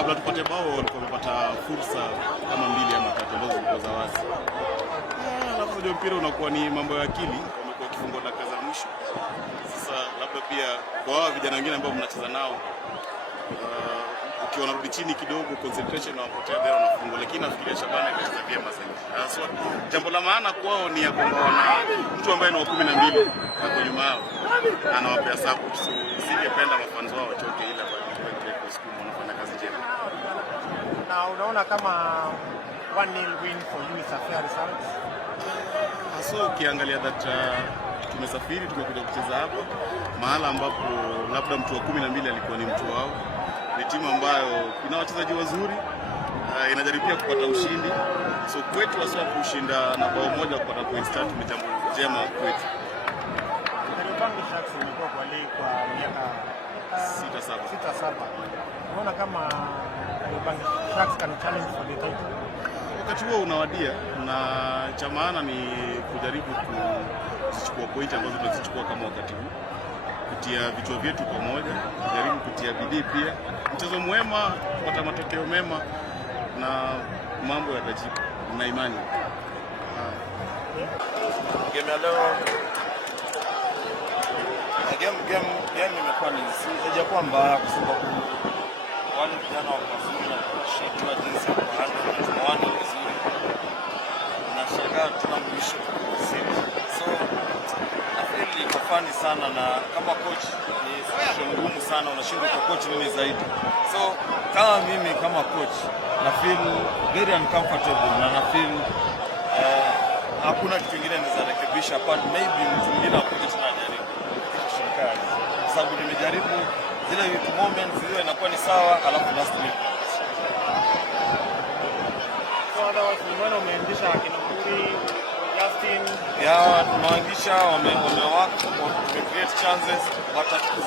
kabla tupate bao walikuwa wamepata fursa kama 2 ama 3 ambazo zilikuwa za wazi. Alafu ndio mpira unakuwa ni mambo ya akili, wamekuwa kifungo dakika za mwisho. Sasa labda pia kwa hao vijana wengine ambao mnacheza nao ukiwa unarudi chini kidogo concentration na wapotea bila wanafungwa, lakini nafikiria Shabana itacheza vyema zaidi. So jambo la maana kwao ni ya kwamba wana mtu ambaye ni wa 12 hapo nyuma yao anawapea support. So singependa mafans wao wachoke, ila kwa siku wanafanya kazi njema. Na unaona kama 1-0 win for you is a fair result? So ukiangalia that tumesafiri tumekuja kucheza hapa mahala ambapo labda mtu wa 12 alikuwa ni mtu wao. Ni timu ambayo ina wachezaji wazuri, inajaribu pia kupata ushindi. So kwetu wasio kushinda na bao moja kupata points 3 ni jambo jema kwetu. Kariobangi Sharks imekuwa kwa ligi kwa miaka 6-7. Unaona kama Kariobangi Sharks can challenge for the title? Wakati huo unawadia, na cha maana ni kujaribu kuzichukua pointi ambazo tunazichukua kama wakati huu, kutia vichwa vyetu pamoja, kujaribu kutia bidii pia. Mchezo mwema, kupata matokeo mema na mambo yatajipa na imani. Game ya leo game imekuwa ni sija kwamba kusema wale vijana wa Kazuri na kushindwa jinsi ya kuhandle na tumewana vizuri. Nashangaa tunamwisho sisi. So nafikiri iko fani sana, na kama coach ni situation ngumu sana, unashindwa kwa coach nini zaidi. So kama mimi kama coach na feel very uncomfortable, na na feel hakuna kitu kingine naweza rekebisha apart maybe mtu mwingine akuje tunajaribu kushirikana, kwa sababu nimejaribu zile moments zile inakuwa ni sawa, alafu last minute Mbona umeendesha akina Muri, Justin? Ya tunaangisha wamewaka, wame create chances, but